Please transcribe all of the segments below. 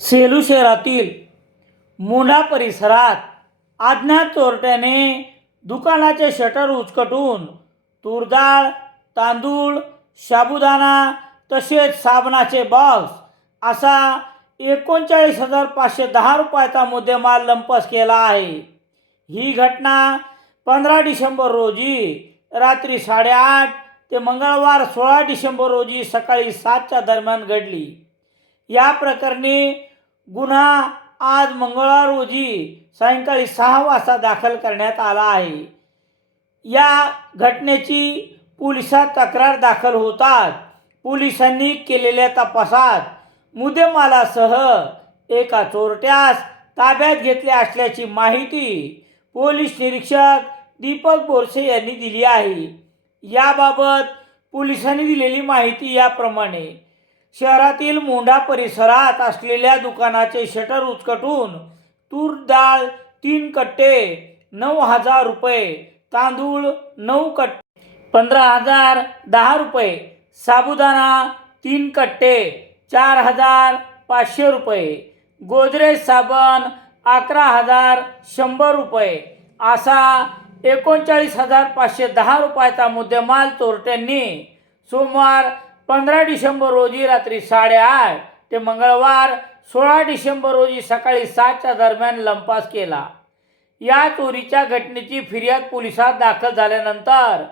सेलू शहरातील मोंढा परिसरात आज्ञा चोरट्याने दुकानाचे शटर उचकटून तूरडाळ तांदूळ साबुदाणा तसेच साबणाचे बॉक्स असा एकोणचाळीस हजार पाचशे दहा रुपयाचा मुद्देमाल लंपस केला आहे. ही घटना पंधरा डिसेंबर रोजी रात्री साडेआठ ते मंगळवार सोळा डिसेंबर रोजी सकाळी सातच्या दरम्यान घडली. या प्रकरणी गुन्हा आज मंगळवार रोजी सायंकाळी सहा वाजता दाखल करण्यात आला आहे. या घटनेची पोलिसात तक्रार दाखल होतात पोलिसांनी केलेल्या तपासात मुद्देमालासह एका चोरट्यास ताब्यात घेतले असल्याची माहिती पोलीस निरीक्षक दीपक बोरसे यांनी दिली आहे. याबाबत पोलिसांनी दिलेली माहिती याप्रमाणे शहरातील मोंढा परिसरात असलेल्या दुकानाचे शटर उचकटून तूर डाळ तीन कट्टे नऊ हजार रुपये तांदूळ नऊ कट्टे पंधरा हजार दहा रुपये साबुदाणा तीन कट्टे चार हजार पाचशे रुपये गोदरेज साबण अकरा हजार शंभर रुपये असा एकोणचाळीस हजार पाचशे दहा रुपयाचा मुद्देमाल चोरट्यांनी सोमवार पंधरा डिसेंबर रोजी रात्री साडेआठ ते मंगळवार सोळा डिसेंबर रोजी सकाळी सातच्या दरम्यान लंपास केला. या चोरीच्या घटनेची फिर्याद पोलिसात दाखल झाल्यानंतर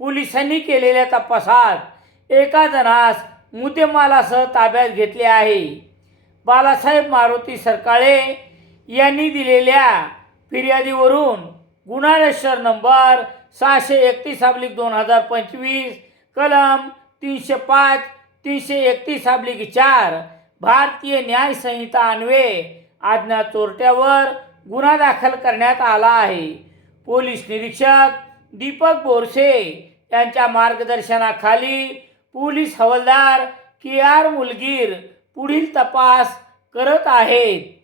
पोलिसांनी केलेल्या तपासात एका जणास मुद्देमालासह ताब्यात घेतले आहे. बालासाहेब मारुती सरकाळे यांनी दिलेल्या फिर्यादीवरून गुन्हा रजिस्टर नंबर सहाशे एकतीस अब्लिक दोन हजार पंचवीस कलम तीनशे पाच तीनशे एकतीस अब्लिक चार भारतीय न्याय संहिता अन्वये आज्ञा चोरट्यावर गुन्हा दाखल करण्यात आला आहे. पोलीस निरीक्षक दीपक बोरसे यांच्या मार्गदर्शनाखाली पोलीस हवालदार के आर मुलगीर पुढील तपास करत आहेत.